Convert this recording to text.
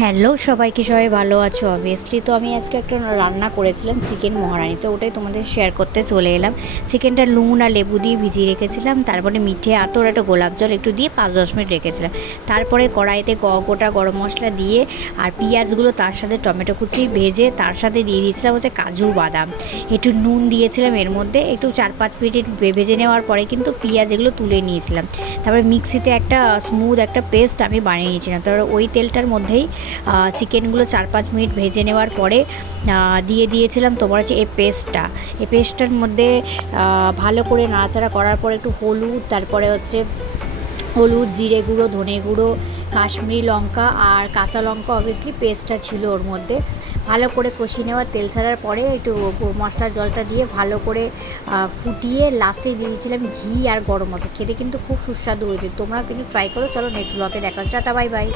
Hello সবাইকে, সবাই ভালো আছো? অবভিয়াসলি তো আমি আজকে একটা রান্না করেছিলাম চিকেন মহারানি, তো ওটাই তোমাদের শেয়ার করতে চলে এলাম। চিকেনটা নুন আর লেবু দিয়ে ভিজিয়ে রেখেছিলাম, তারপরে মিঠে আতর একটা গোলাপ জল একটু দিয়ে 5-10 মিনিট রেখেছিলাম। তারপরে কড়াইতে গোটা গরম মশলা দিয়ে আর পেঁয়াজগুলো তার সাথে টমেটো কুচি ভেজে তার সাথে দিয়ে দিয়েছিলাম হচ্ছে কাজু বাদাম, একটু নুন দিয়েছিলাম এর মধ্যে, একটু 4-5 মিনিট ভেজে নেওয়ার পরে কিন্তু পেঁয়াজ এগুলো তুলে নিয়েছিলাম। তারপরে মিক্সিতে একটা স্মুথ একটা পেস্ট আমি বানিয়ে নিয়েছিলাম। তারপরে ওই তেলটার মধ্যেই চিকেনগুলো 4-5 মিনিট ভেজে নেওয়ার পরে দিয়ে দিয়েছিলাম তোমার হচ্ছে এই পেস্টটার মধ্যে ভালো করে নাড়াচাড়া করার পরে একটু হলুদ, তারপরে হচ্ছে হলুদ, জিরে গুঁড়ো, ধনে গুঁড়ো, কাশ্মীরি লঙ্কা আর কাঁচা লঙ্কা, অবভিয়াসলি পেস্টটা ছিল ওর মধ্যে। ভালো করে কষিয়ে নেওয়ার তেল ছাড়ার পরে একটু মশলার জলটা দিয়ে ভালো করে ফুটিয়ে লাস্টে দিয়ে দিয়েছিলাম ঘি আর গরম মশলা। খেতে কিন্তু খুব সুস্বাদু হয়েছে, তোমরা কিন্তু ট্রাই করো। চলো নেক্সট ব্লগে দেখা হচ্ছে, টাটা, বাই বাই।